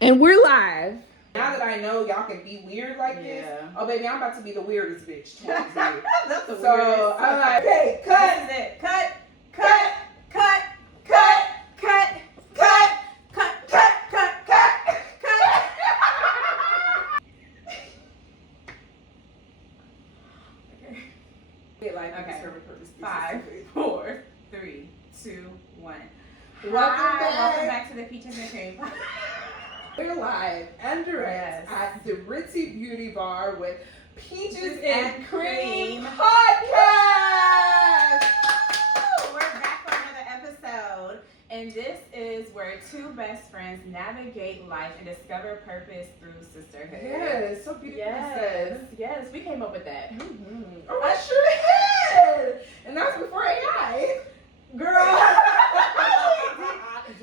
And we're live. Now that I know y'all can be weird like this, oh baby, I'm about to be the weirdest bitch. That's the weirdest. So I'm like, hey, cut. This is it. Cut, cut, cut, cut, cut, cut, cut, cut, cut, cut, cut. Okay. 5, 4, 3, 2, 1. Welcome back to the Peaches and Cream. We're live and direct at the Ritzy Beauty Bar with Peaches and Cream podcast. We're back for another episode, and this is where two best friends navigate life and discover purpose through sisterhood. Yes, so beautifully said. Yes, we came up with that. Mm-hmm. Oh, I sure did. And that's before AI. Girl.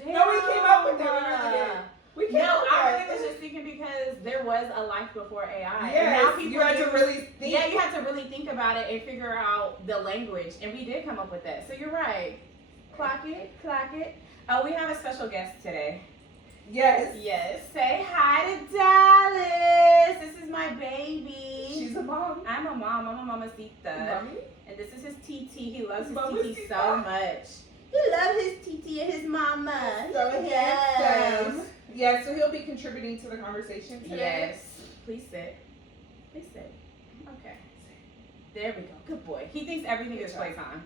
No, we came up with that. We really did. We came up with I that. really was just thinking because there was a life before AI. Yes, and now people you had to really think. Yeah, you had to really think about it and figure out the language. And we did come up with that. So you're right. Clock it, clock it. Oh, we have a special guest today. Yes. Yes. Say hi to Dallas. This is my baby. She's a mom. I'm a mom. I'm a mamacita. Mommy? And this is his TT. He loves his Mamacita. TT so much. He loves his TT and his mama. So Yes. handsome. Yeah, so he'll be contributing to the conversation today. Yes. Please sit. Please sit. Okay. There we go. Good boy. He thinks everything is playtime.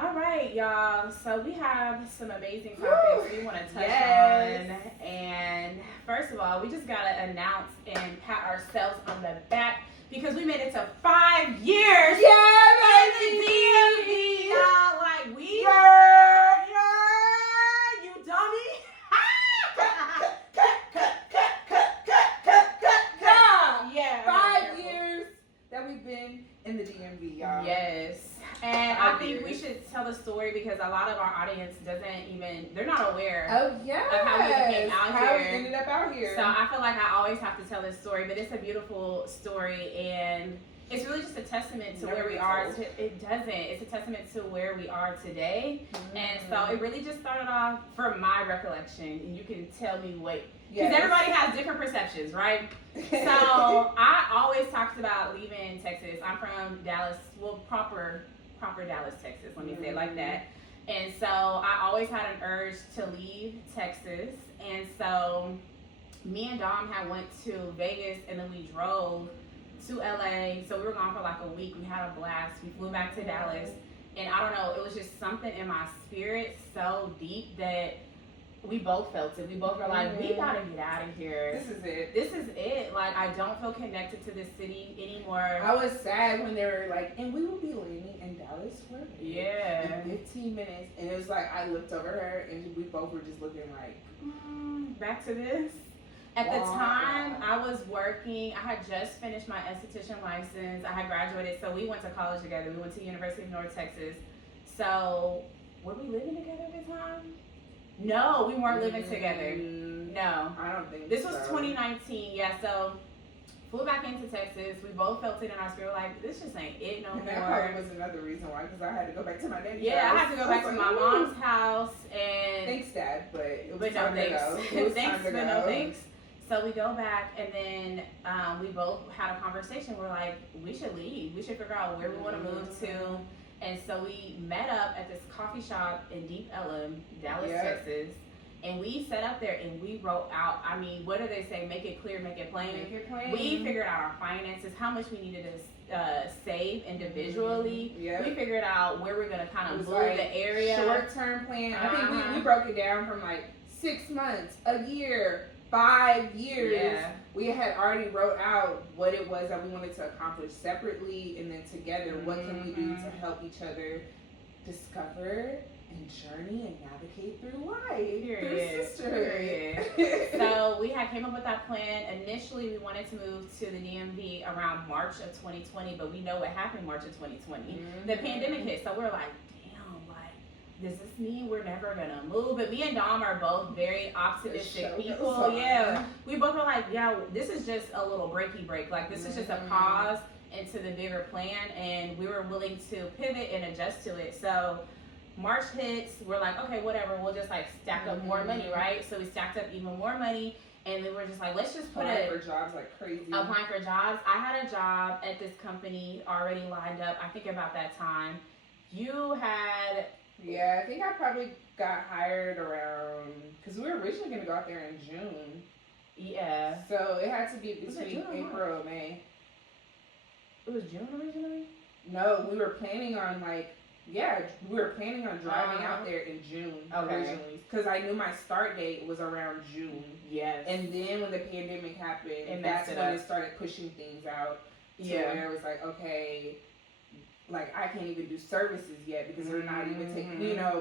All right, y'all. So we have some amazing topics we want to touch on. And first of all, we just got to announce and pat ourselves on the back because we made it to 5 years in the DMV. Y'all, like we you dummy. Yeah. 5 years that we've been in the DMV, y'all. Yes. And I think we should tell the story because a lot of our audience they're not aware Oh, yeah. of how we became out How we here. ended up out here. So I feel like I always have to tell this story, but it's a beautiful story and it's really just a testament to where we are. It's a testament to where we are today. Mm-hmm. And so it really just started off from my recollection, and you can tell me what, because everybody has different perceptions, right? So I always talked about leaving Texas. I'm from Dallas, well, proper Dallas, Texas. Let me say it like that. And so I always had an urge to leave Texas. And so me and Dom had went to Vegas, and then we drove to LA. So we were gone for like a week. We had a blast. We flew back to Dallas. And I don't know, it was just something in my spirit so deep that we both felt it. We both were like, we gotta get out of here. This is it. This is it. Like, I don't feel connected to this city anymore. I was sad when they were like, and we will be landing in Dallas, Florida. Yeah. In 15 minutes. And it was like, I looked over her and we both were just looking like, back to this. At the time, I was working. I had just finished my esthetician license. I had graduated, so we went to college together. We went to University of North Texas. So, were we living together at the time? No, we weren't living together. No. I don't think this was 2019. Yeah, so flew back into Texas. We both felt it in our spirit, like, this just ain't it no more. That probably was another reason why, because I had to go back to my daddy's house. Yeah, I had to go back to my mom's house. And thanks, Dad, but it was but no time to thanks. go. It was Thanks, time to but go. no thanks. So we go back, and then we both had a conversation. We're like, we should leave. We should figure out where we want to move to. And so we met up at this coffee shop in Deep Ellum, Dallas, Texas. And we sat up there and we wrote out, I mean, what do they say? Make it clear, make it plain. Make it plain. We figured out our finances, how much we needed to save individually. We figured out where we're going to kind of move like the area. Short-term plan. I think we broke it down from like 6 months, a year, 5 years. Yeah. We had already wrote out what it was that we wanted to accomplish separately, and then together, what can we do to help each other discover and journey and navigate through life, through sisterhood. So we came up with that plan. Initially, we wanted to move to the DMV around March of 2020, but we know what happened March of 2020. The pandemic hit, so we're like, damn, like, does this mean we're never gonna move? But me and Dom are both very optimistic people. Yeah, we both were like, yeah, this is just a little breaky break. Like, this is just a pause into the bigger plan, and we were willing to pivot and adjust to it. So March hits, we're like, okay, whatever, we'll just like stack up more money, right? So we stacked up even more money, And we were just like, let's just applying for jobs like crazy. Applying for jobs. I had a job at this company already lined up, I think about that time. You had... Yeah, I think I probably got hired around, because we were originally going to go out there in June. Yeah. So it had to be between April and May. It was June originally? No, we were planning on driving out there in June originally, because I knew my start date was around June. Yes. And then when the pandemic happened, that's when it started pushing things out to where it was like, okay, like I can't even do services yet because they're not even taking,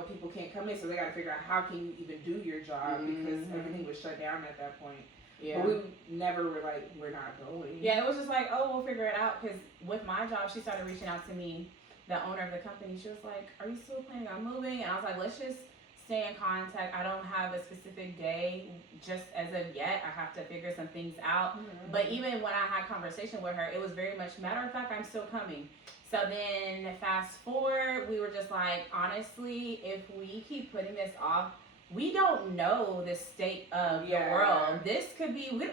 people can't come in, so they got to figure out how can you even do your job because everything was shut down at that point. Yeah. But we never were like, we're not going. Yeah, it was just like, oh, we'll figure it out. Because with my job, she started reaching out to me, the owner of the company. She was like, are you still planning on moving? And I was like, let's just stay in contact. I don't have a specific day just as of yet. I have to figure some things out. Mm-hmm. But even when I had conversation with her, it was very much, matter of fact, I'm still coming. So then fast forward, we were just like, honestly, if we keep putting this off, we don't know the state of the world. This could be, we've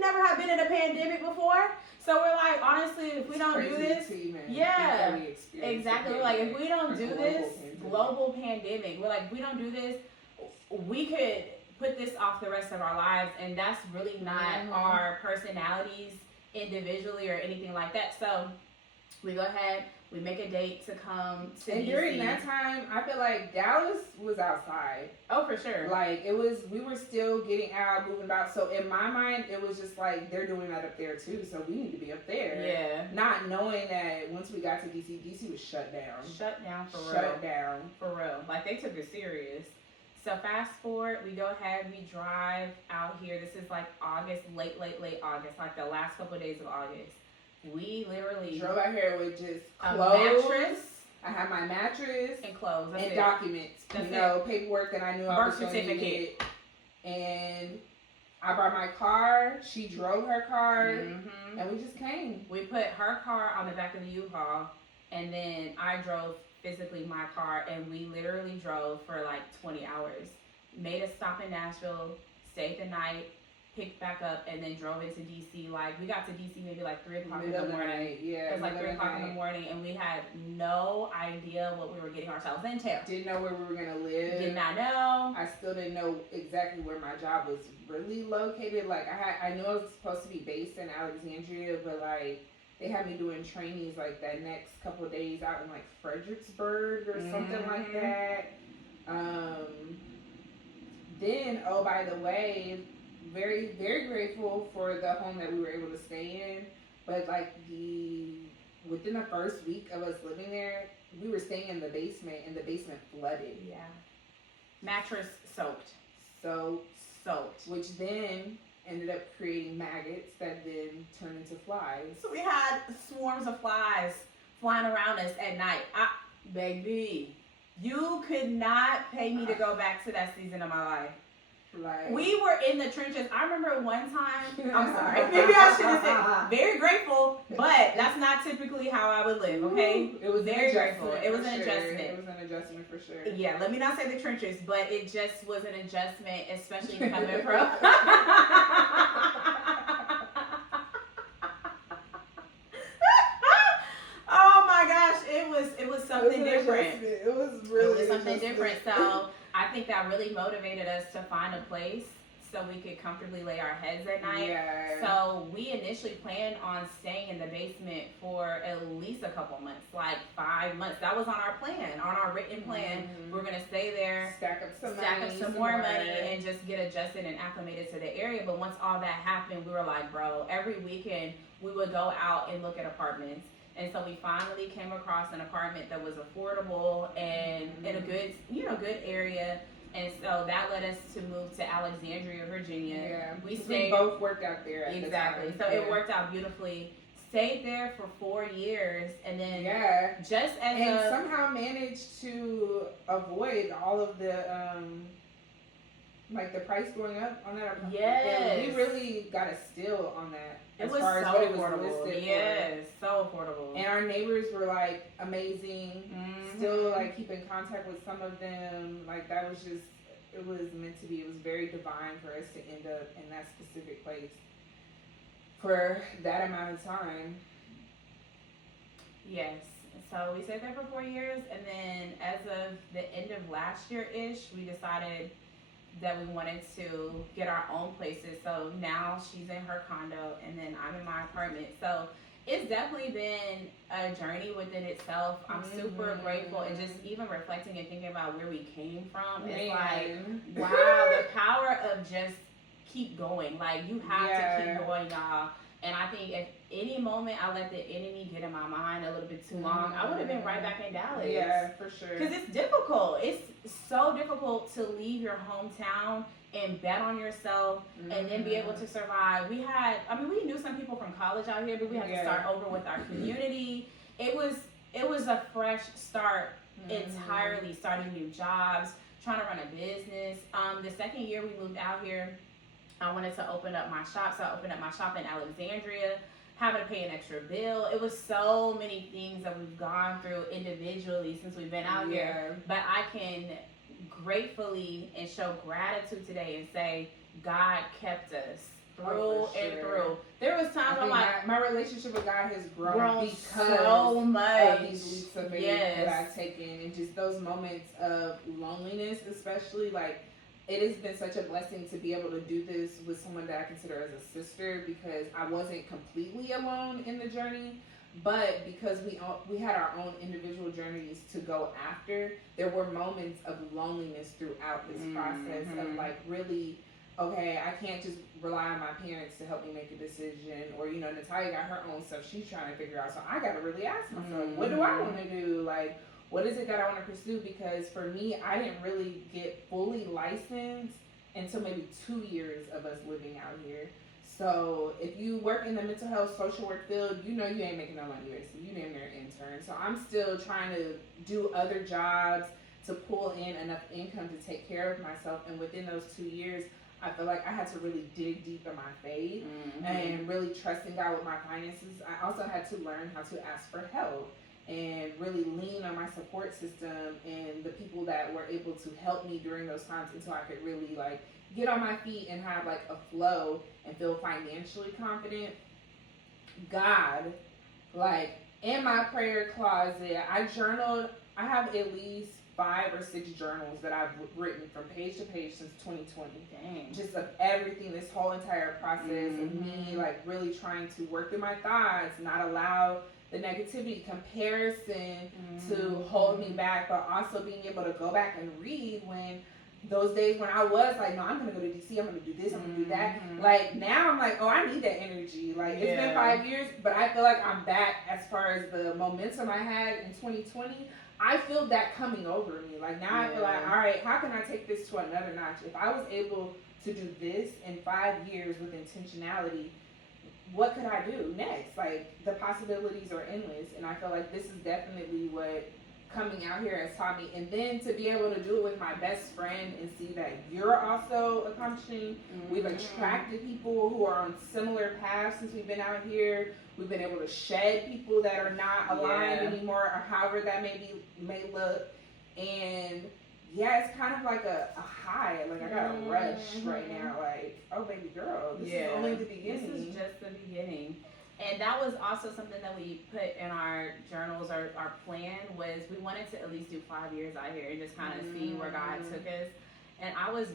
never have been in a pandemic before. So we're like, honestly, if we don't do this, exactly. We're like, if we don't do this, global pandemic, we're like, if we don't do this, we could put this off the rest of our lives. And that's really not our personalities individually or anything like that. So we go ahead, we make a date to come to And DC. During that time, I feel like Dallas was outside. Oh, for sure. Like, we were still getting out, moving about. So in my mind, it was just like, they're doing that up there too, so we need to be up there. Yeah. Not knowing that once we got to DC was shut down. Shut down for real. Shut down. For real. Like, they took it serious. So fast forward, we go ahead, we drive out here. This is like August, late August, like the last couple of days of August. We literally drove out here with just a clothes. mattress. I had my mattress and clothes. And documents. Paperwork that I knew I was going to get. And I brought my car. She drove her car. Mm-hmm. And we just came. We put her car on the back of the U-Haul. And then I drove physically my car. And we literally drove for like 20 hours. Made a stop in Nashville. Stayed the night. Picked back up and then drove into DC. Like, we got to DC maybe like 3 o'clock in the morning. Yeah, it was like 3 o'clock in the morning, and we had no idea what we were getting ourselves into. Didn't know where we were gonna live. Did not know. I still didn't know exactly where my job was really located. Like, I knew I was supposed to be based in Alexandria, but like they had me doing trainings like that next couple of days out in like Fredericksburg or something like that. Then, oh, by the way, very, very grateful for the home that we were able to stay in. But like within the first week of us living there, we were staying in the basement and the basement flooded. Yeah. Mattress soaked. Soaked. Which then ended up creating maggots that then turned into flies. So we had swarms of flies flying around us at night. Baby, you could not pay me to go back to that season of my life. Like, we were in the trenches. I remember one time, I'm sorry, maybe I should have said very grateful, but that's not typically how I would live, okay? It was very grateful. It was an adjustment. It was an adjustment for sure. Yeah, let me not say the trenches, but it just was an adjustment, especially coming from... Oh my gosh, it was something different. It was really something different. So I think that really motivated us to find a place so we could comfortably lay our heads at night. Yeah. So we initially planned on staying in the basement for at least a couple months, like 5 months. That was on our plan, on our written plan. Mm-hmm. We're gonna stay there, stack up some more money, and just get adjusted and acclimated to the area. But once all that happened, we were like, bro, every weekend we would go out and look at apartments. And so we finally came across an apartment that was affordable and in a good area. And so that led us to move to Alexandria, Virginia. Yeah, we both worked out there at exactly. the time. So it worked out beautifully. Stayed there for 4 years, and then somehow managed to avoid all of the like the price going up on that apartment. Yes, and we really got a steal on that. It was so affordable. Yes, so affordable. And our neighbors were like amazing. Mm-hmm. Still like keep in contact with some of them. Like that was just it was meant to be. It was very divine for us to end up in that specific place for that amount of time. Yes. So we stayed there for 4 years, and then as of the end of last year-ish, we decided that we wanted to get our own places. So now she's in her condo, and then I'm in my apartment. So it's definitely been a journey within itself. I'm super grateful, and just even reflecting and thinking about where we came from. It's like, wow, the power of just keep going. Like, you have to keep going, y'all. And I think if any moment I let the enemy get in my mind a little bit too long, I would have been right back in Dallas. Yeah, for sure. Because it's difficult. It's so difficult to leave your hometown and bet on yourself and then be able to survive. We knew some people from college out here, but we had to start over with our community. It was a fresh start entirely, starting new jobs, trying to run a business. The second year we moved out here, I wanted to open up my shop, so I opened up my shop in Alexandria, having to pay an extra bill. It was so many things that we've gone through individually since we've been out here. But I can gratefully and show gratitude today and say God kept us through and through. There was times I'm like, my relationship with God has grown because so much of these leaps of faith that I've taken, and just those moments of loneliness, especially. Like, it has been such a blessing to be able to do this with someone that I consider as a sister, because I wasn't completely alone in the journey, but because we had our own individual journeys to go after, there were moments of loneliness throughout this process of like, really, okay, I can't just rely on my parents to help me make a decision, or, you know, Natalya got her own stuff she's trying to figure out, so I got to really ask myself, what do I want to do? Like, what is it that I want to pursue? Because for me, I didn't really get fully licensed until maybe 2 years of us living out here. So if you work in the mental health social work field, you know you ain't making no money here. So you damn near an intern. So I'm still trying to do other jobs to pull in enough income to take care of myself. And within those 2 years, I feel like I had to really dig deep in my faith and really trust in God with my finances. I also had to learn how to ask for help and really lean on my support system and the people that were able to help me during those times until I could really like get on my feet and have like a flow and feel financially confident. God, like, in my prayer closet, I journaled. I have at least 5 or 6 journals that I've written from page to page since 2020. Dang. Just of everything, this whole entire process of me like really trying to work through my thoughts, not allow the negativity, comparison to hold me back, but also being able to go back and read when those days when I was like, no, I'm gonna go to DC, I'm gonna do this, I'm gonna do that. Like, now I'm like, oh, I need that energy. Like, it's been 5 years, but I feel like I'm back as far as the momentum I had in 2020. I feel that coming over me. Like, now I feel like, all right, how can I take this to another notch? If I was able to do this in 5 years with intentionality, what could I do next? Like, the possibilities are endless, and I feel like this is definitely what coming out here has taught me. And then to be able to do it with my best friend and see that you're also accomplishing. We've attracted people who are on similar paths since we've been out here. We've been able to shed people that are not aligned anymore, or however that may look. And yeah, it's kind of like a high. Like, I got a rush right now. Like, oh, baby girl, this is only the beginning. This is just the beginning. And that was also something that we put in our journals. Our plan was we wanted to at least do 5 years out here and just kind of see where God took us. And I was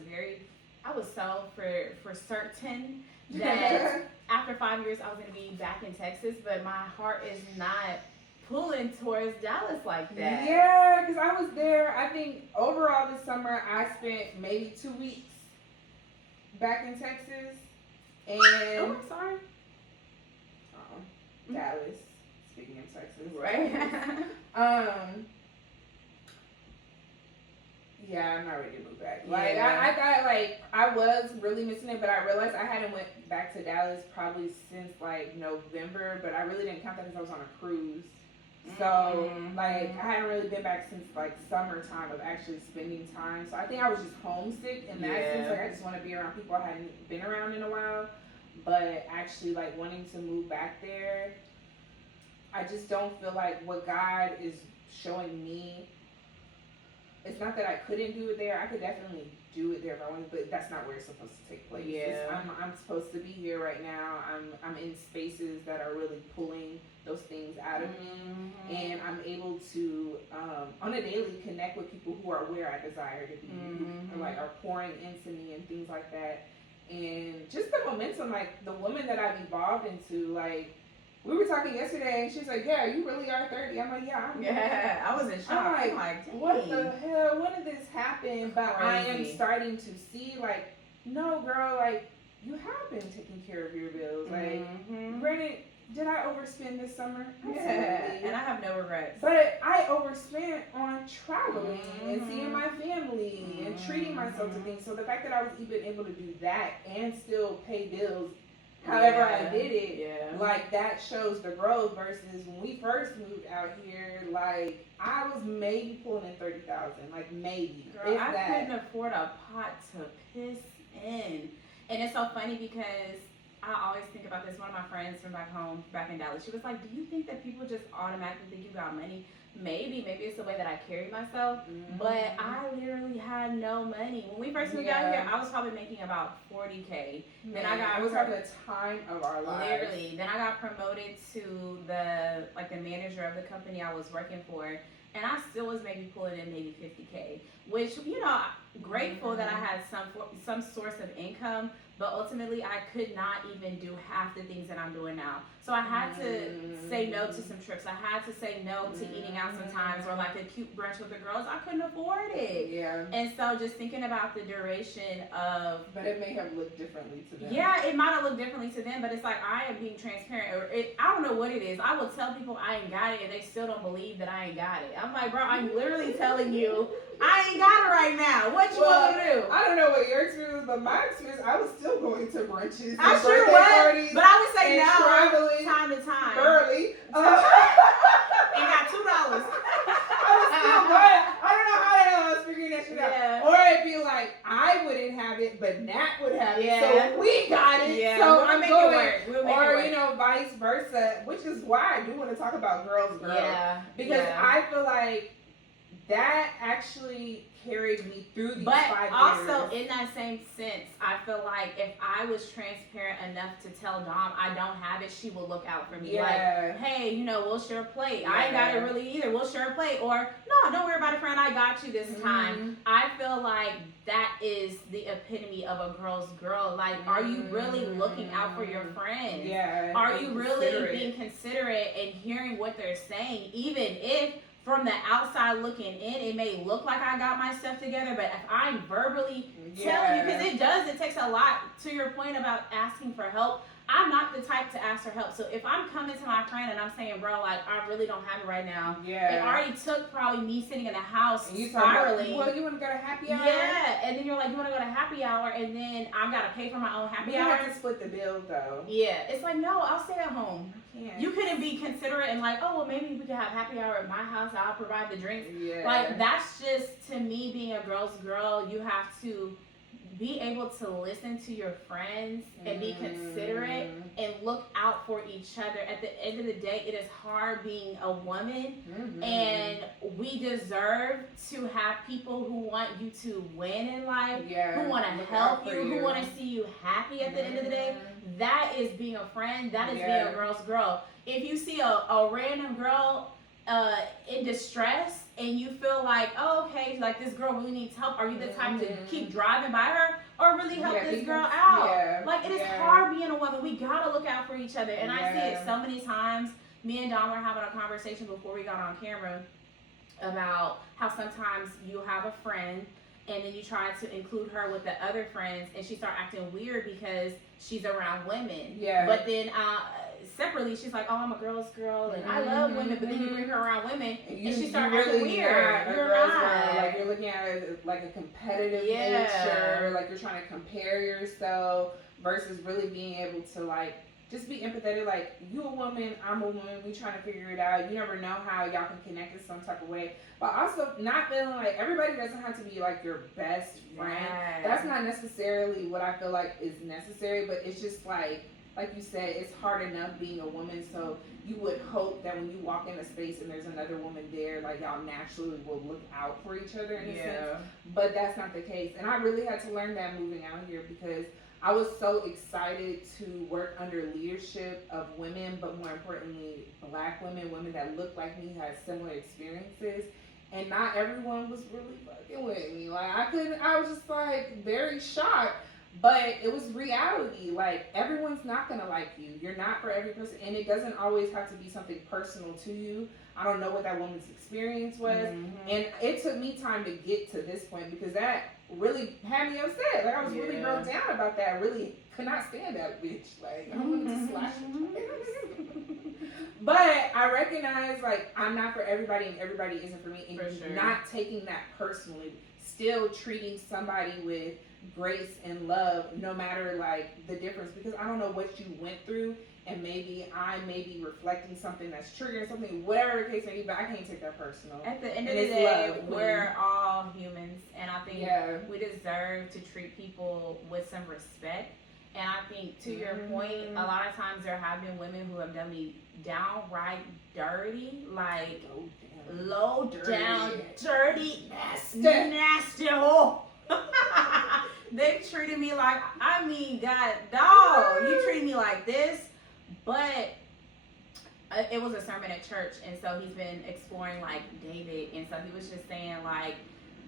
so for certain that after 5 years I was going to be back in Texas, but my heart is not pulling towards Dallas like that. Yeah, because I was there. I think overall this summer I spent maybe 2 weeks back in Texas. And oh, I'm sorry. Dallas, speaking of Texas, right? Yeah, I'm not ready to move back. Like, I thought, like, I was really missing it, but I realized I hadn't went back to Dallas probably since like November, but I really didn't count that because I was on a cruise. So like, I hadn't really been back since like summertime of actually spending time. So I think I was just homesick in that sense. Like, I just want to be around people I hadn't been around in a while. But actually, like, wanting to move back there, I just don't feel like what God is showing me. It's not that I couldn't do it there. I could definitely do it there if I want, but that's not where it's supposed to take place. I'm supposed to be here right now. I'm in spaces that are really pulling those things out of me, and I'm able to on a daily connect with people who are where I desire to be, who like are pouring into me and things like that. And just the momentum, like the woman that I've evolved into, like we were talking yesterday, and she's like, "Yeah, you really are 30." I'm like, "Yeah, I was in shock. I'm like, dang. What the hell? When did this happen?" But Crazy. I am starting to see, like, no, girl, like you have been taking care of your bills. Like, granted, did I overspend this summer? Absolutely. And I have no regrets. But I overspent on traveling and seeing my family and treating myself to things. So the fact that I was even able to do that and still pay bills however I did it, like that shows the growth versus when we first moved out here, like I was maybe pulling in 30,000, like maybe. Girl, I couldn't afford a pot to piss in. And it's so funny because I always think about this. One of my friends from back home, back in Dallas, she was like, "Do you think that people just automatically think you got money?" Maybe it's the way that I carry myself, but I literally had no money. When we first moved out here, I was probably making about 40K. Then I was having the time of our lives. Literally. Then I got promoted to the manager of the company I was working for, and I still was maybe pulling in maybe 50K, which, you know, grateful that I had some source of income, but ultimately I could not even do half the things that I'm doing now. So I had to say no to some trips. I had to say no to eating out sometimes, or like a cute brunch with the girls. I couldn't afford it. Yeah. And so just thinking about the duration of... But it may have looked differently to them. Yeah, it might have looked differently to them, but it's like I am being transparent. Or I don't know what it is. I will tell people I ain't got it, and they still don't believe that I ain't got it. I'm like, bro, I'm literally telling you I ain't got it right now. What you want me to do? I don't know what your experience was, but my experience, I was still going to brunches and I sure birthday was, parties, but I would say and no traveling time to time. early. And got $2. I was still going. I don't know how the hell I was figuring that shit out. Or it'd be like, I wouldn't have it, but Nat would have it. So we got it. Yeah. So I'm going. We'll make Or, it work. you know, vice versa, which is why I do want to talk about girls. Yeah. Because I feel like that actually carried me through these 5 years. But also, in that same sense, I feel like if I was transparent enough to tell Dom I don't have it, she will look out for me. Yeah. Like, hey, you know, we'll share a plate. I ain't got it really either. We'll share a plate. Or, no, don't worry about it, friend. I got you this time. I feel like that is the epitome of a girl's girl. Like, are you really looking out for your friends? Yeah. Are you really being considerate and hearing what they're saying, even if from the outside looking in, it may look like I got my stuff together, but if I'm verbally telling you, because it takes a lot, to your point about asking for help, I'm not the type to ask for help. So if I'm coming to my friend and I'm saying, bro, like, I really don't have it right now. Yeah. It already took probably me sitting in the house spiraling. Well, you want to go to happy hour? Yeah. And then you're like, you want to go to happy hour, and then I got to pay for my own happy hour. You have to split the bill, though. Yeah. It's like, no, I'll stay at home. Yeah. You couldn't be considerate and like, oh, well, maybe we could have happy hour at my house. I'll provide the drinks. Yeah. Like, that's just, to me, being a girl's girl. You have to be able to listen to your friends and be considerate and look out for each other. At the end of the day, it is hard being a woman, and we deserve to have people who want you to win in life, who want to help you, who want to see you happy at the end of the day. That is being a friend. That is being a girl's girl. If you see a random girl in distress and you feel like, oh, okay, like this girl really needs help, are you the type to keep driving by her or really help this girl out? Like, it is hard being a woman. We gotta look out for each other. And I see it so many times. Me and Dom were having a conversation before we got on camera about how sometimes you have a friend and then you try to include her with the other friends and she start acting weird because she's around women. Yeah. But then separately, she's like, oh, I'm a girl's girl and I love women, but then you bring her around women and she starts acting weird. You're not. Like, you're looking at it like a competitive nature, like you're trying to compare yourself versus really being able to, like, just be empathetic. Like, you a woman, I'm a woman, we trying to figure it out. You never know how y'all can connect in some type of way. But also not feeling like everybody doesn't have to be like your best friend. That's not necessarily what I feel like is necessary, but it's just like, like you said, it's hard enough being a woman, so you would hope that when you walk in a space and there's another woman there, like y'all naturally will look out for each other in a sense. But that's not the case. And I really had to learn that moving out here because I was so excited to work under leadership of women, but more importantly, Black women, women that looked like me, had similar experiences. And not everyone was really fucking with me. Like, I was just like very shocked. But it was reality. Like, everyone's not gonna like you. You're not for every person. And it doesn't always have to be something personal to you. I don't know what that woman's experience was. And it took me time to get to this point because that really had me upset. Like, I was really broke down about that. I really could not stand that bitch. Like, I wanted to slash her. But I recognize, like, I'm not for everybody and everybody isn't for me. And not taking that personally. Still treating somebody with grace and love, no matter, like, the difference. Because I don't know what you went through. And maybe I may be reflecting something that's triggering something, whatever the case may be, but I can't take that personal. At the end of the day, we're all humans, and I think we deserve to treat people with some respect. And I think, to your point, a lot of times there have been women who have done me downright dirty, like low down, dirty, nasty hole. They've treated me like, I mean, God, dog, you treated me like this. But it was a sermon at church, and so he's been exploring, like, David, and so he was just saying, like,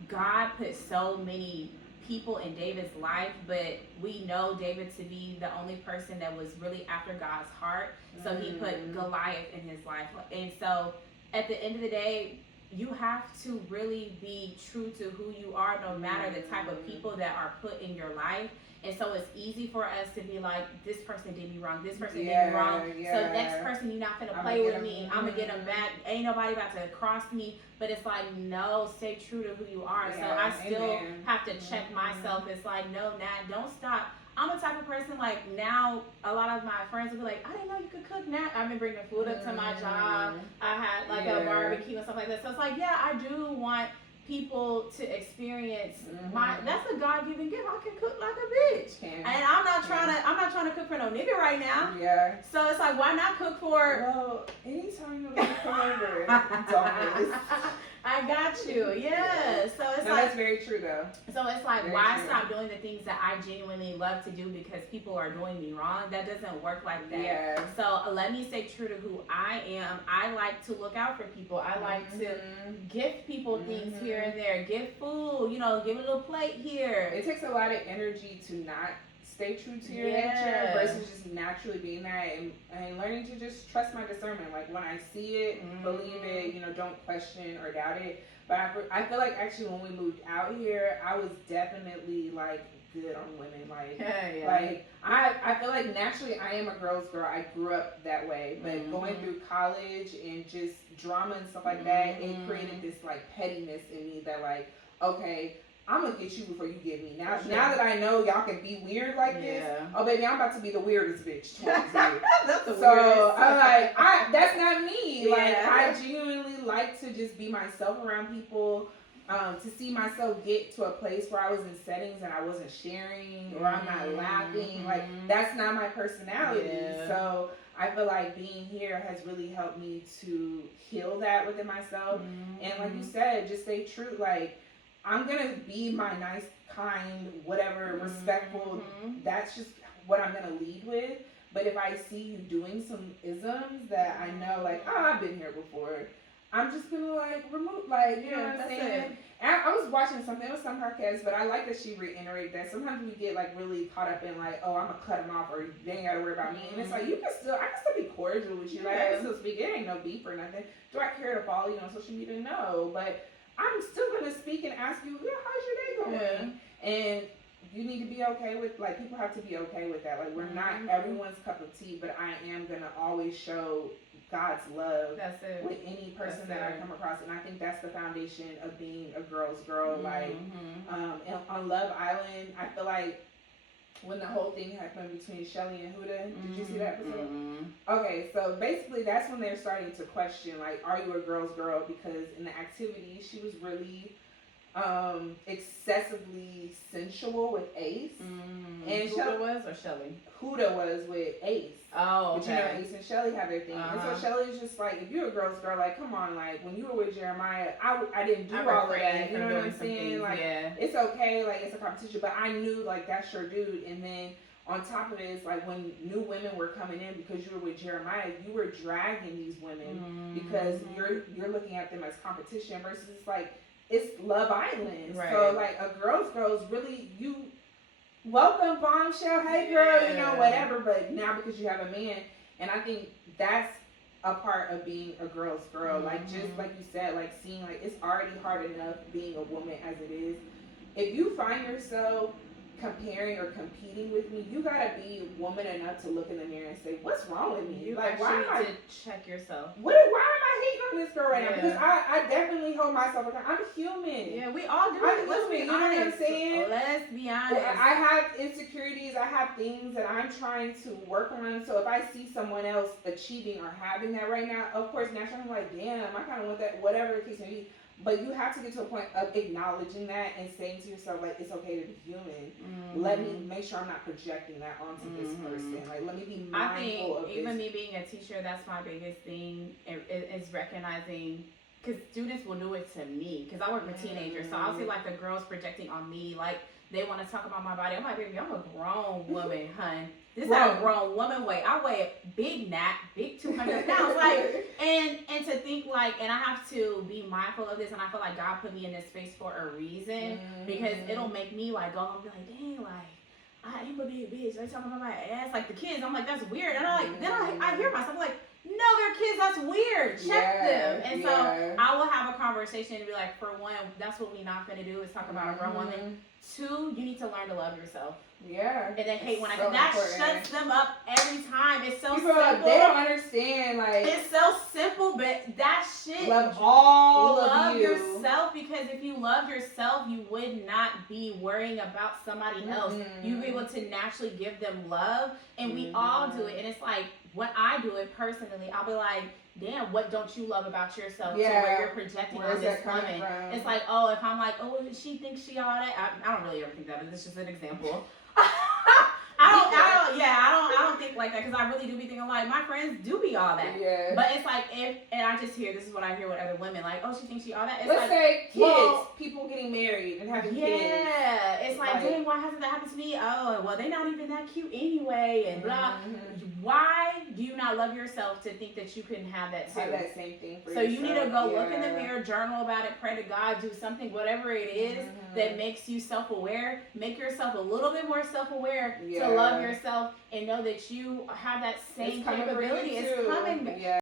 God put so many people in David's life, but we know David to be the only person that was really after God's heart, so he put Goliath in his life. And so at the end of the day, you have to really be true to who you are, no matter the type of people that are put in your life. And so it's easy for us to be like, this person did me wrong, this person did me wrong. So next person, you're not gonna play with me. I'm gonna get them back. Ain't nobody about to cross me. But it's like, no, stay true to who you are. So I still have to check myself. It's like, no, Nat, don't stop. I'm a type of person, like, now a lot of my friends will be like, I didn't know you could cook, Nat. I've been bringing food up to my job. I had like a barbecue and stuff like that. So it's like, yeah, I do want people to experience that's a God-given gift. I can cook like a bitch. And I'm not trying to cook for no nigga right now. So it's like, why not cook for anytime you want to come over, don't. I got you. So it's like, that's very true though. So it's like, why stop doing the things that I genuinely love to do because people are doing me wrong? That doesn't work like that. So let me stay true to who I am. I like to look out for people. I like to gift people things here and there. Give food, give a little plate here. It takes a lot of energy to not stay true to your nature versus just naturally being that and learning to just trust my discernment. Like, when I see it, believe it, don't question or doubt it. But I feel like actually when we moved out here, I was definitely, like, good on women. Like, like I feel like naturally I am a girl's girl. I grew up that way. But going through college and just drama and stuff like that, it created this, like, pettiness in me that, like, okay, I'm gonna get you before you get me. Now that I know y'all can be weird like this, oh baby, I'm about to be the weirdest bitch. That's the weirdest. I'm like, that's not me. Like, I genuinely like to just be myself around people. To see myself get to a place where I was in settings and I wasn't sharing or I'm not laughing, like, that's not my personality. So I feel like being here has really helped me to heal that within myself. And like you said, just stay true. Like, I'm gonna be my nice, kind, whatever, respectful. That's just what I'm gonna lead with. But if I see you doing some isms that I know, like, I've been here before, I'm just gonna, like, remove, like, you know what I'm saying? And I was watching something, it was some podcast, but I like that she reiterated that sometimes we get, like, really caught up in, like, oh, I'm gonna cut them off, or they ain't gotta worry about me. And it's like, I can still be cordial with you. Like, I can still speak. It ain't no beef or nothing. Do I care to follow you on social media? No. But I'm still gonna speak and ask you, how's your day going? And you need to be okay with, like, people have to be okay with that. Like, we're not everyone's cup of tea, but I am gonna always show God's love with any person that I come across. And I think that's the foundation of being a girl's girl. Like, and on Love Island, I feel like when the whole thing happened between Shelly and Huda, did you see that episode? Okay, so basically that's when they're starting to question, like, are you a girl's girl? Because in the activity, she was really excessively sensual with Ace. And Huda was or Shelly? Huda was with Ace. Oh, okay. But you know, Ace and Shelly have their thing. And so Shelly's just like, if you're a girl's girl, like, come on, like, when you were with Jeremiah, I didn't do all of that. You know what I'm saying? Like, it's okay, like, it's a competition. But I knew, like, that's your dude. And then on top of it, it's like when new women were coming in because you were with Jeremiah, you were dragging these women because you're looking at them as competition versus it's like, it's Love Island. Right. So, like, a girl's really, you welcome, bombshell, hey girl, you know, whatever. But now because you have a man, and I think that's a part of being a girl's girl. Like, just like you said, like, seeing, like, it's already hard enough being a woman as it is. If you find yourself comparing or competing with me, you gotta be woman enough to look in the mirror and say, what's wrong with me? You like, why am I to check yourself? Why am I hating on this girl right now? Because I definitely hold myself accountable. I'm human. Yeah, we all do it. Let's be honest. You know what I'm saying? Let's be honest. I have insecurities. I have things that I'm trying to work on. So if I see someone else achieving or having that right now, of course, naturally I'm like, damn, I kind of want that, whatever the case may be. But you have to get to a point of acknowledging that and saying to yourself, like, it's okay to be human. Let me make sure I'm not projecting that onto this person. Like, let me be mindful of this. Even me being a teacher, that's my biggest thing is recognizing, because students will do it to me. Because I work with teenagers, so I'll see, like, the girls projecting on me, like, they want to talk about my body. I'm like, baby, I'm a grown woman, hun. This is how a grown woman weigh. I weigh big 200 pounds. Like, and to think like, and I have to be mindful of this, and I feel like God put me in this space for a reason, because it'll make me like go and be like, dang, like, I am a big bitch. They talking about my ass, like the kids. I'm like, that's weird. And I'm like, then I hear myself like, no, they're kids. that's weird. Check them. And so I will have a conversation and be like, for one, that's what we not gonna do is talk about a grown woman. Two, you need to learn to love yourself. Yeah. And then hate when that shuts them up every time. It's so people, simple. They don't understand, like, it's so simple, but that shit. Love all love of you. yourself, because if you loved yourself, you would not be worrying about somebody else. You'd be able to naturally give them love, and we all do it. And it's like, when I do it personally, I'll be like, damn, what don't you love about yourself to where you're projecting on this woman? It's like, oh, if I'm like, oh, she thinks she all that. I don't really ever think that, but it's just an example. I don't think like that, because I really do be thinking like, my friends do be all that. Yeah. But it's like, and I just hear, this is what I hear with other women, like, oh, she thinks she all that. It's Let's like, say kids, people getting married and having kids. Yeah, it's like, dang, why hasn't that happened to me? Oh, well, they're not even that cute anyway, and blah. Why do you not love yourself to think that you can have that too? Have that same thing for so yourself. You need to go look in the mirror, journal about it, pray to God, do something, whatever it is that makes you self-aware. Make yourself a little bit more self-aware to love yourself and know that you have that same capability. It's coming.